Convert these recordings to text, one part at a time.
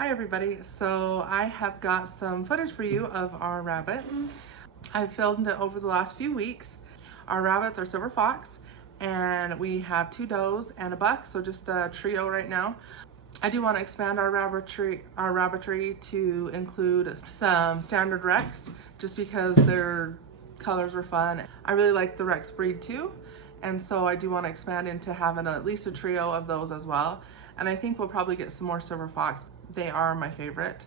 Hi everybody, so I have got some footage for you of our rabbits. I've filmed it over the last few weeks. Our rabbits are silver fox and we have 2 does and a buck, so just a trio right now. I do want to expand our rabbitry to include some standard Rex just because their colors are fun. I really like the Rex breed too, and so I do want to expand into having at least a trio of those as well. And I think we'll probably get some more silver fox. They are my favorite.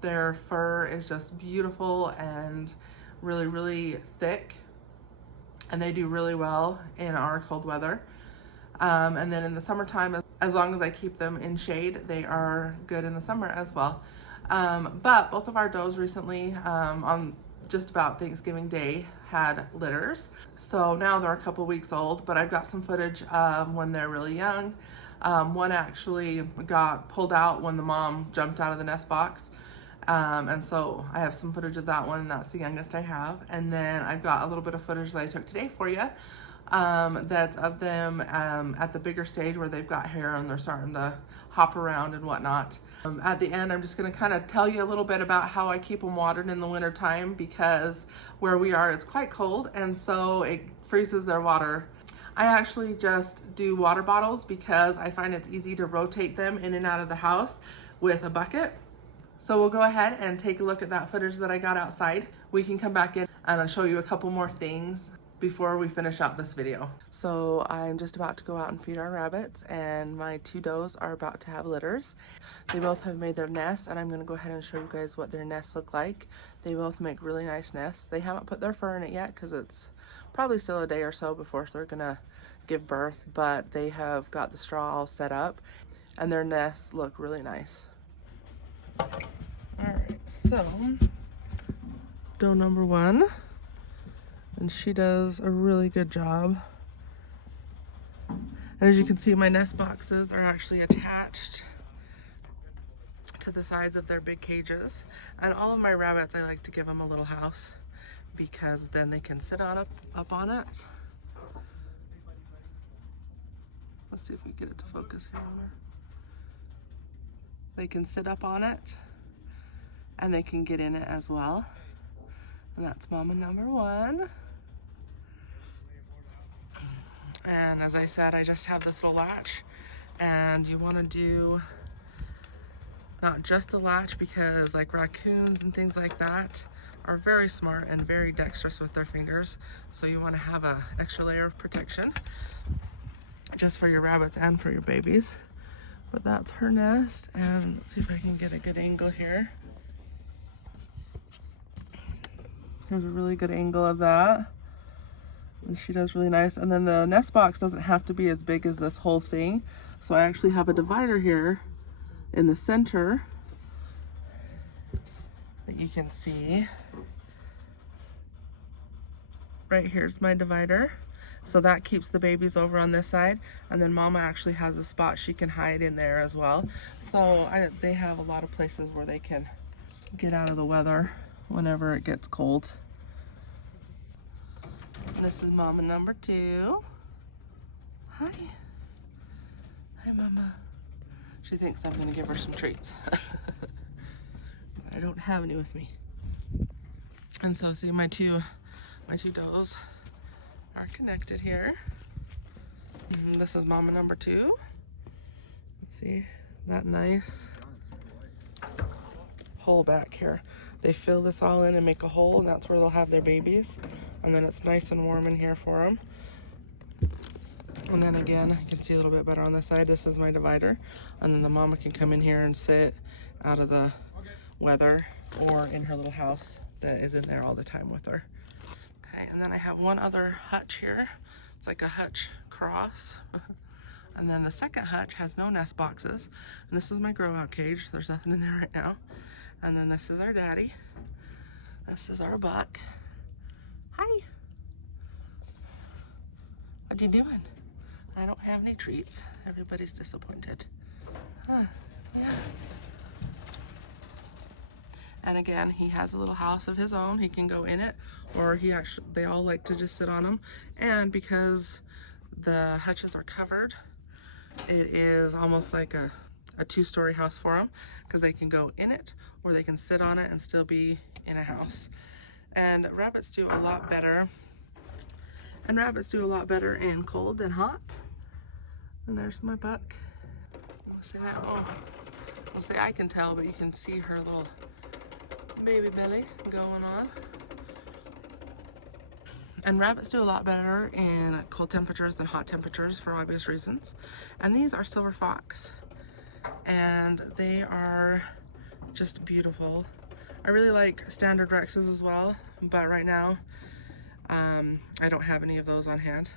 Their fur is just beautiful and really thick, and they do really well in our cold weather. And then in the summertime, as long as I keep them in shade, they are good in the summer as well. But both of our does recently, on just about Thanksgiving Day, had litters. So now they're a couple weeks old, but I've got some footage of when they're really young. One actually got pulled out when the mom jumped out of the nest box. And so I have some footage of that one, and that's the youngest I have. And then I've got a little bit of footage that I took today for you. That's of them at the bigger stage where they've got hair and they're starting to hop around and whatnot. At the end, I'm just going to kind of tell you a little bit about how I keep them watered in the winter time, because where we are, it's quite cold, and so it freezes their water. I actually just do water bottles because I find it's easy to rotate them in and out of the house with a bucket. So we'll go ahead and take a look at that footage that I got outside. We can come back in and I'll show you a couple more things before we finish out this video. So I'm just about to go out and feed our rabbits, and my 2 does are about to have litters. They both have made their nests, and I'm going to go ahead and show you guys what their nests look like. They both make really nice nests. They haven't put their fur in it yet because it's probably still a day or so before they're gonna give birth, but they have got the straw all set up and their nests look really nice. All right, so doe number 1, and she does a really good job. And as you can see, my nest boxes are actually attached to the sides of their big cages. And all of my rabbits, I like to give them a little house because then they can sit on up on it. Let's see if we get it to focus here. They can sit up on it and they can get in it as well. And that's mama number 1. And as I said, I just have this little latch, and you want to do not just a latch, because like raccoons and things like that are very smart and very dexterous with their fingers. So you want to have an extra layer of protection just for your rabbits and for your babies. But that's her nest, and let's see if I can get a good angle here. Here's a really good angle of that. And she does really nice. And then the nest box doesn't have to be as big as this whole thing. So I actually have a divider here in the center that you can see. Right here's my divider. So that keeps the babies over on this side. And then mama actually has a spot she can hide in there as well. So they have a lot of places where they can get out of the weather whenever it gets cold. And this is mama number 2. Hi. Hi, mama. She thinks I'm gonna give her some treats. I don't have any with me. And so see, my two does are connected here. And this is mama number 2. Let's see, that nice hole back here. They fill this all in and make a hole, and that's where they'll have their babies. And then it's nice and warm in here for them. And then again, I can see a little bit better on this side. This is my divider. And then the mama can come in here and sit out of the weather or in her little house that is in there all the time with her. Okay, and then I have one other hutch here. It's like a hutch cross. And then the second hutch has no nest boxes. And this is my grow out cage. There's nothing in there right now. And then this is our daddy. This is our buck. Hi. What you doing? I don't have any treats. Everybody's disappointed. Huh, yeah. And again, he has a little house of his own. He can go in it, or they all like to just sit on him. And because the hutches are covered, it is almost like a a 2-story house for them, because they can go in it or they can sit on it and still be in a house. And rabbits do a lot better. And rabbits do a lot better in cold than hot. And there's my buck. See that? Oh, well, see, I can tell, but you can see her little baby belly going on. And rabbits do a lot better in cold temperatures than hot temperatures for obvious reasons. And these are silver fox, and they are just beautiful. I really like standard Rexes as well, but right now I don't have any of those on hand.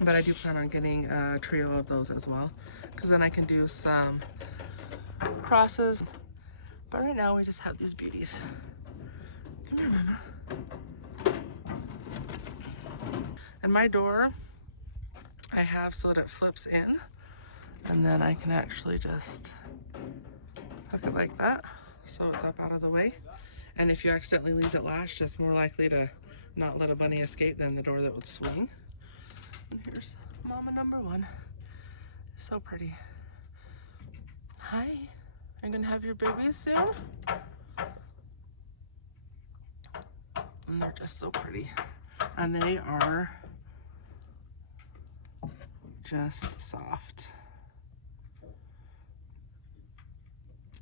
But I do plan on getting a trio of those as well, because then I can do some crosses. But right now we just have these beauties. Come here, Mama. And my door, I have so that it flips in, and then I can actually just hook it like that, so it's up out of the way. And if you accidentally leave it latched, it's more likely to not let a bunny escape than the door that would swing. And here's mama number one. So pretty. Hi, are you gonna have your babies soon? And they're just so pretty. And they are just soft.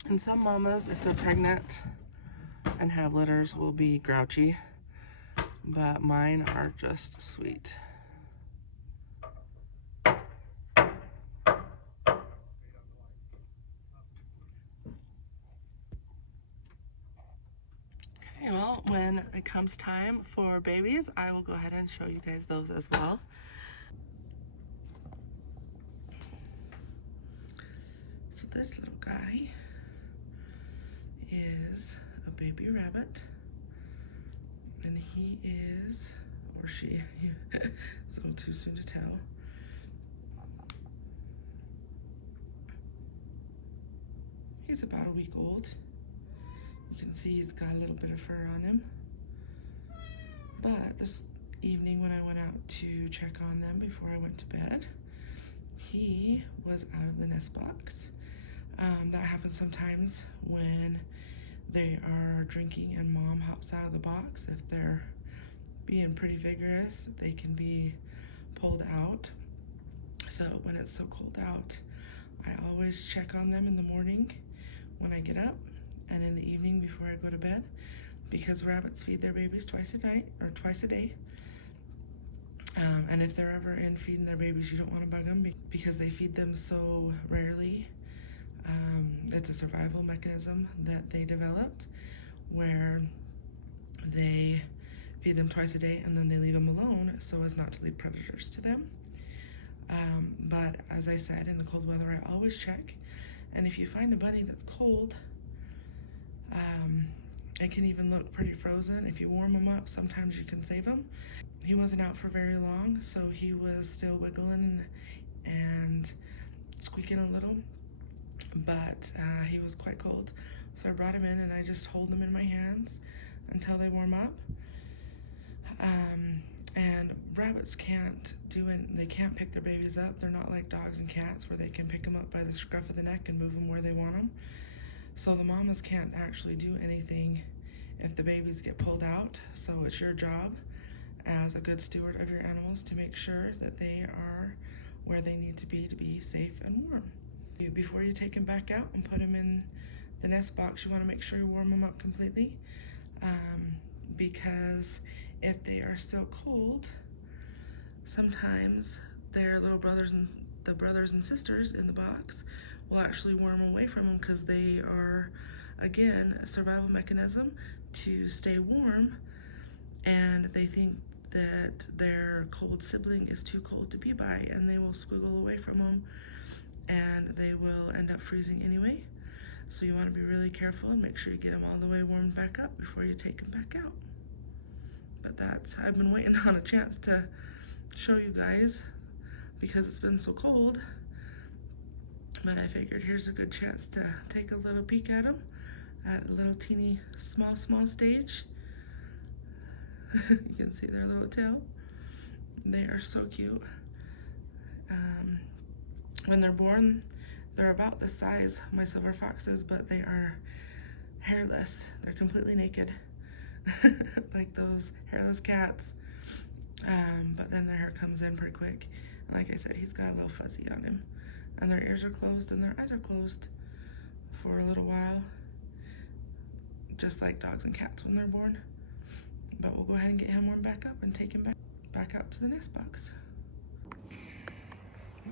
And some mamas, if they're pregnant and have litters, will be grouchy, but mine are just sweet. Okay, well, when it comes time for babies, I will go ahead and show you guys those as well. So this little guy is a baby rabbit, and he is, or she, it's a little too soon to tell. He's about a week old. You can see he's got a little bit of fur on him. But this evening when I went out to check on them before I went to bed, he was out of the nest box. That happens sometimes when they are drinking and mom hops out of the box. If they're being pretty vigorous, they can be pulled out. So when it's so cold out, I always check on them in the morning when I get up and in the evening before I go to bed, because rabbits feed their babies twice a night or twice a day. And if they're ever in feeding their babies, you don't want to bug them because they feed them so rarely. It's a survival mechanism that they developed where they feed them twice a day and then they leave them alone so as not to lead predators to them. But as I said, in the cold weather, I always check. And if you find a bunny that's cold, it can even look pretty frozen. If you warm them up, sometimes you can save them. He wasn't out for very long, so he was still wiggling and squeaking a little, but he was quite cold. So I brought him in and I just hold them in my hands until they warm up. And rabbits can't do it, they can't pick their babies up. They're not like dogs and cats where they can pick them up by the scruff of the neck and move them where they want them. So the mamas can't actually do anything if the babies get pulled out. So it's your job as a good steward of your animals to make sure that they are where they need to be safe and warm. Before you take them back out and put them in the nest box, you want to make sure you warm them up completely, because if they are still cold, sometimes their little brothers and the brothers and sisters in the box will actually warm away from them, because they are, again, a survival mechanism to stay warm, and they think that their cold sibling is too cold to be by, and they will squiggle away from them and they will end up freezing anyway. So you want to be really careful and make sure you get them all the way warmed back up before you take them back out. But I've been waiting on a chance to show you guys because it's been so cold, but I figured here's a good chance to take a little peek at them at a little teeny small stage. You can see their little tail. They are so cute. When they're born, They're about the size my silver foxes, but they are hairless. They're completely naked, like those hairless cats. But then their hair comes in pretty quick. And like I said, he's got a little fuzzy on him. And their ears are closed and their eyes are closed for a little while, just like dogs and cats when they're born. But we'll go ahead and get him warmed back up and take him back out to the nest box.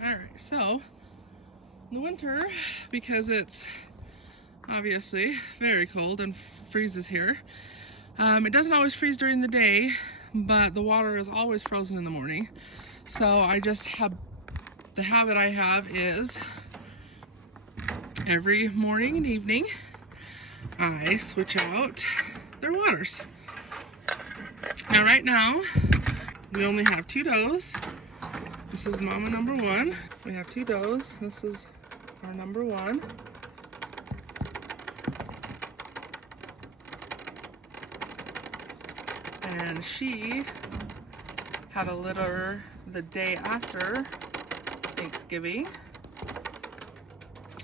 All right, so in the winter, because it's obviously very cold and freezes here, it doesn't always freeze during the day, but the water is always frozen in the morning. So I just have, the habit I have is every morning and evening I switch out their waters. Now right now we only have 2 does. This is mama number 1. We have 2 does. This is our number 1. And she had a litter the day after Thanksgiving.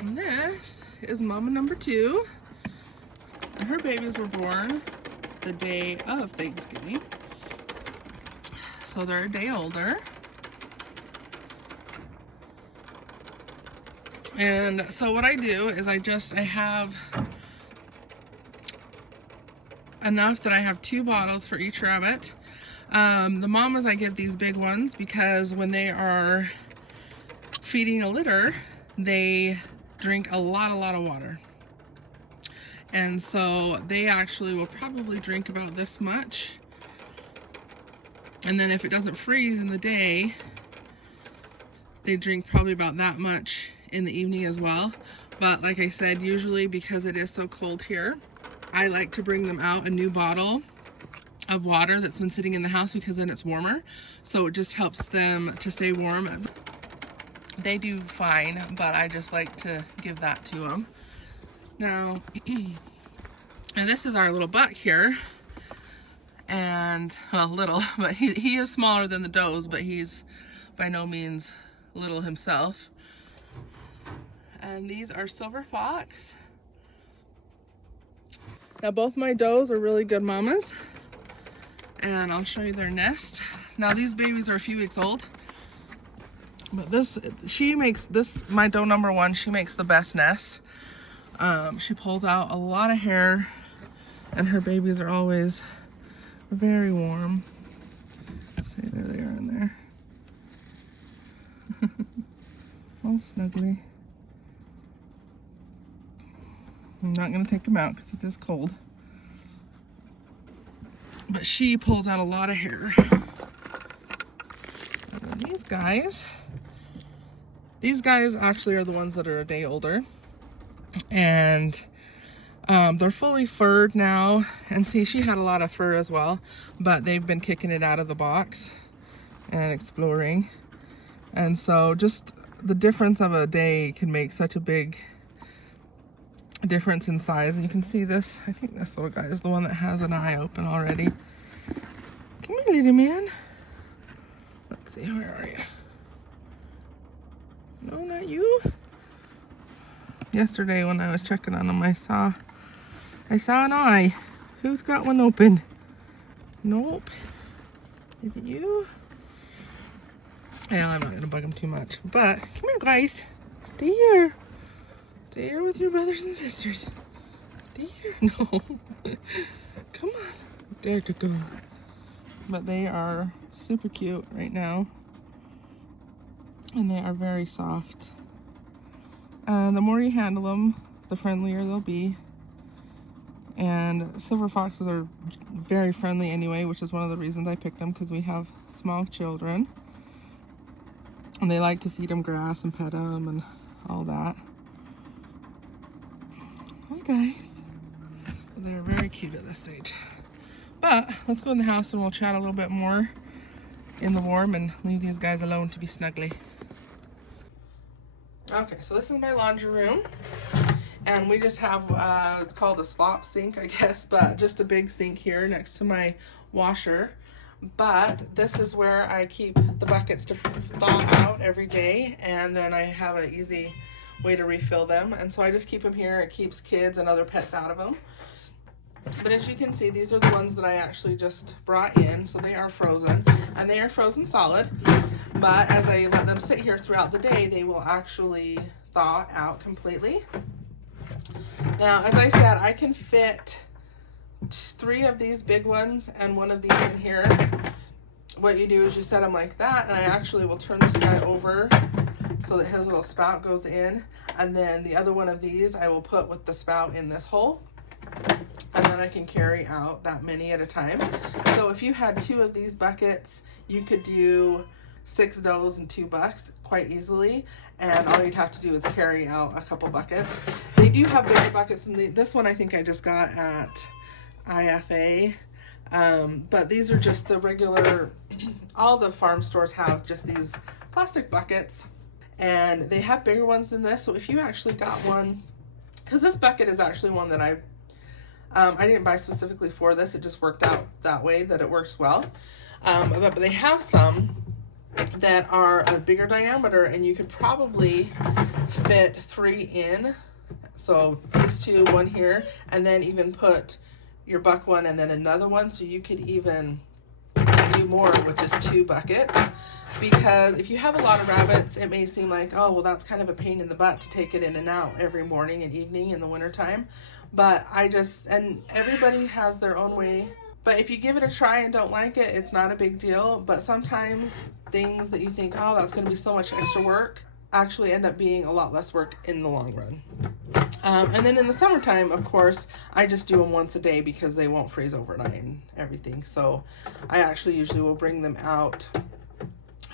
And this is mama number 2. And her babies were born the day of Thanksgiving. So they're a day older. And so what I do is I have enough that I have 2 bottles for each rabbit. The mamas, I give these big ones because when they are feeding a litter, they drink a lot of water. And so they actually will probably drink about this much. And then if it doesn't freeze in the day, they drink probably about that much in the evening as well. But like I said, usually because it is so cold here, I like to bring them out a new bottle of water that's been sitting in the house because then it's warmer. So it just helps them to stay warm. They do fine, but I just like to give that to them. Now, and this is our little buck here. And, well, little, but he is smaller than the does, but he's by no means little himself. And these are silver fox. Now both my does are really good mamas. And I'll show you their nest. Now these babies are a few weeks old. But my doe number 1, she makes the best nest. She pulls out a lot of hair and her babies are always very warm. See, there they are in there. All snuggly. I'm not going to take them out because it is cold. But she pulls out a lot of hair. And then these guys actually are the ones that are a day older. And they're fully furred now. And see, she had a lot of fur as well, but they've been kicking it out of the box and exploring. And so just the difference of a day can make such a big difference in size. And you can see this, I think this little guy is the one that has an eye open already. Come here, little man. Let's see, where are you? No, not you. Yesterday when I was checking on him, I saw an eye. Who's got one open? Nope. Is it you? Yeah, I'm not gonna bug him too much. But come here, guys. Stay here. Stay here with your brothers and sisters. Stay here. No. Come on. There to go. But they are super cute right now. And they are very soft. The more you handle them, the friendlier they'll be. And silver foxes are very friendly anyway, which is one of the reasons I picked them, because we have small children. And they like to feed them grass and pet them and all that. Hi guys. They're very cute at this stage. But let's go in the house and we'll chat a little bit more in the warm and leave these guys alone to be snuggly. Okay, so this is my laundry room. And we just have, it's called a slop sink, I guess, but just a big sink here next to my washer. But this is where I keep the buckets to thaw out every day, and then I have an easy way to refill them. And so I just keep them here. It keeps kids and other pets out of them. But as you can see, these are the ones that I actually just brought in. So they are frozen, and they are frozen solid. But as I let them sit here throughout the day, they will actually thaw out completely. Now, as I said, I can fit 3 of these big ones and 1 of these in here. What you do is you set them like that, and I actually will turn this guy over so that his little spout goes in, and then the other one of these I will put with the spout in this hole. And then I can carry out that many at a time. So if you had 2 of these buckets, you could do 6 does and 2 bucks quite easily, and all you'd have to do is carry out a couple buckets. They do have bigger buckets, and this one I think I just got at IFA, but these are just the regular, all the farm stores have just these plastic buckets, and they have bigger ones than this. So if you actually got one, because this bucket is actually one that I didn't buy specifically for this, it just worked out that way that it works well. But they have some that are a bigger diameter, and you could probably fit 3 in. So these 2, 1 here, and then even put your buck one and then another one. So you could even do more with just 2 buckets. Because if you have a lot of rabbits, it may seem like, oh, well, that's kind of a pain in the butt to take it in and out every morning and evening in the wintertime. But and everybody has their own way. But if you give it a try and don't like it, it's not a big deal. But sometimes things that you think, oh, that's going to be so much extra work, actually end up being a lot less work in the long run. And then in the summertime, of course, I just do them once a day because they won't freeze overnight and everything. So I actually usually will bring them out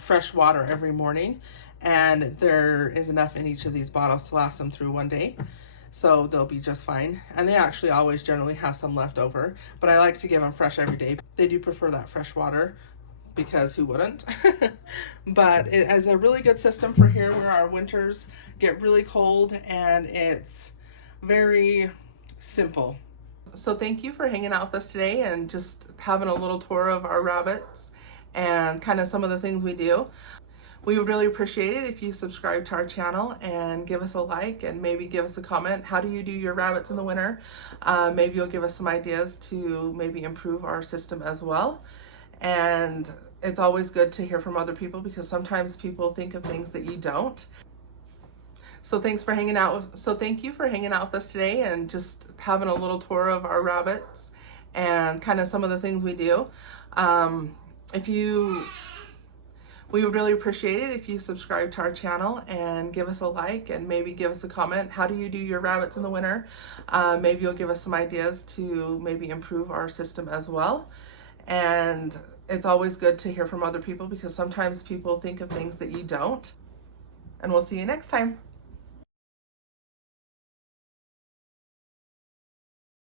fresh water every morning, and there is enough in each of these bottles to last them through one day. So they'll be just fine. And they actually always generally have some left over, but I like to give them fresh every day. They do prefer that fresh water, because who wouldn't? But it is a really good system for here where our winters get really cold, and it's very simple. So thank you for hanging out with us today and just having a little tour of our rabbits and kind of some of the things we do. We would really appreciate it if you subscribe to our channel and give us a like, and maybe give us a comment. How do you do your rabbits in the winter? Maybe you'll give us some ideas to maybe improve our system as well. And it's always good to hear from other people, because sometimes people think of things that you don't. So thank you for hanging out with us today and just having a little tour of our rabbits and kind of some of the things we do. We would really appreciate it if you subscribe to our channel and give us a like, and maybe give us a comment. How do you do your rabbits in the winter? Maybe you'll give us some ideas to maybe improve our system as well. And it's always good to hear from other people, because sometimes people think of things that you don't. And we'll see you next time.